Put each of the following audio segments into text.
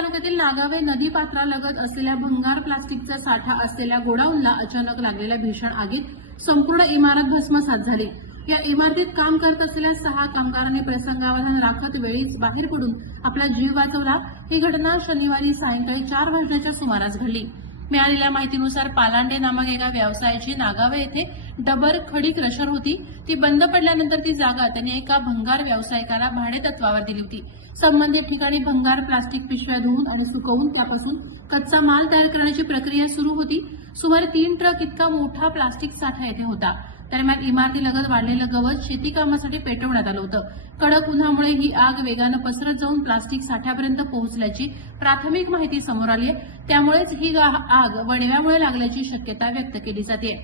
तालुक्यातील नागावे नदी पात्रालगत असलेल्या भंगार प्लास्टिकचा साठा असलेल्या गोडाऊनला अचानक लागलेल्या भीषण आगीत संपूर्ण इमारत भस्मसात झाली। या इमारतीत काम करत असलेल्या 6 कामगारांनी प्रसंगावधान राखत वेळीच बाहेर पडून आपला जीव वाचवला। ही घटना शनिवारी सायंकाळी 4 वाजण्याच्या सुमारास घडली। मिळालेल्या माहितीनुसार पालांडे नामक एका व्यवसायाची नागावे येथे डबर खडी क्रशर होती। ती बंद पडल्यानंतर ती जागा त्यांनी एका भंगार व्यावसायिकाला भाडेतत्वावर दिली होती। संबंधित ठिकाणी भंगार प्लास्टिक पिशव्या धुवून आणि सुकवून त्यापासून कच्चा माल तयार करण्याची प्रक्रिया सुरू होती। सुमारे 3 ट्रक इतका मोठा प्लास्टिक साठा येथे होता। दरम्यान इमारतीलगत वाढलेलं गवत शेती कामासाठी पेटवण्यात आलं होतं। कडक उन्हामुळे ही आग वेगानं पसरत जाऊन प्लास्टिक साठ्यापर्यंत पोहोचल्याची प्राथमिक माहिती समोर आली आहे। त्यामुळेच ही आग वणव्यामुळे लागल्याची शक्यता व्यक्त केली जाते।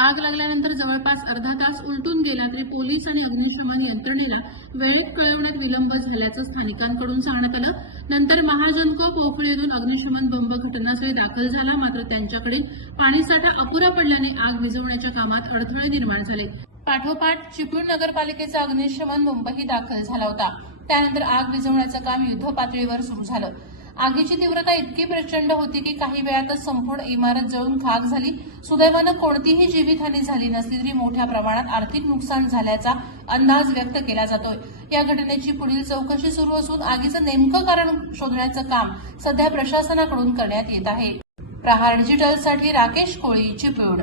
आग लागल्यानंतर जवळपास अर्धा तास उलटून गेला तरी पोलीस आणि अग्निशमन यंत्रणेला वेळेत कळवण्यात विलंब झाल्याचं स्थानिकांकडून सांगण्यात आलं। नंतर महाजनको पोफळे येथून अग्निशमन बंब घटनास्थळी दाखल झाला, मात्र त्यांच्याकडे पाणीसाठा अपुरा पडल्याने आग विझवण्याच्या कामात अडथळे निर्माण झाले। पाठोपाठ चिपळूण नगरपालिकेचा अग्निशमन बंबही दाखल झाला होता। त्यानंतर आग विझवण्याचं काम युद्धपातळीवर सुरू झालं। आगीची तीव्रता इतकी प्रचंड होती की काही वेळातच संपूर्ण इमारत जळून खाक झाली। सुदैवानं कोणतीही जीवितहानी झाली नसली तरी मोठ्या प्रमाणात आर्थिक नुकसान झाल्याचा अंदाज व्यक्त केला जातोय। या घटनेची पुढील चौकशी सुरू असून आगीचं नेमकं कारण शोधण्याचं काम सध्या प्रशासनाकडून करण्यात येत आहे। प्रहार डिजिटलसाठी राकेश कोळी, चिपळूण।